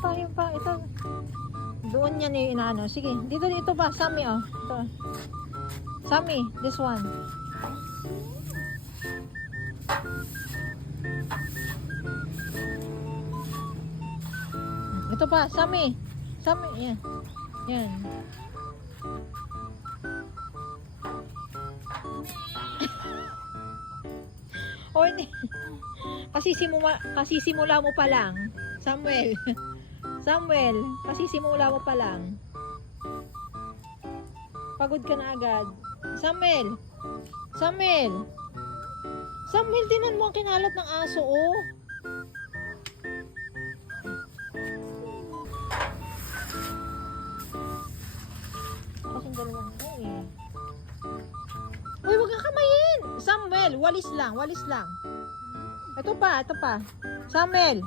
Yun pa, ito. Doon yan yung inaano. Sige, dito pa, Sammy, oh. Ito. Sammy, this one. Ito pa, Sammy. Sammy, yan. Yan. O, hindi. Kasi simula mo pa lang. Samuel. Samuel, kasi simula mo pa lang. Pagod ka na agad. Samuel. Samuel. Samuel, tinan mo ang kinalat ng aso, oh. Kasing dalawang mo, eh. Uy, wag kang kamayin. Samuel, walis lang, walis lang. Ito pa, ito pa. Samuel.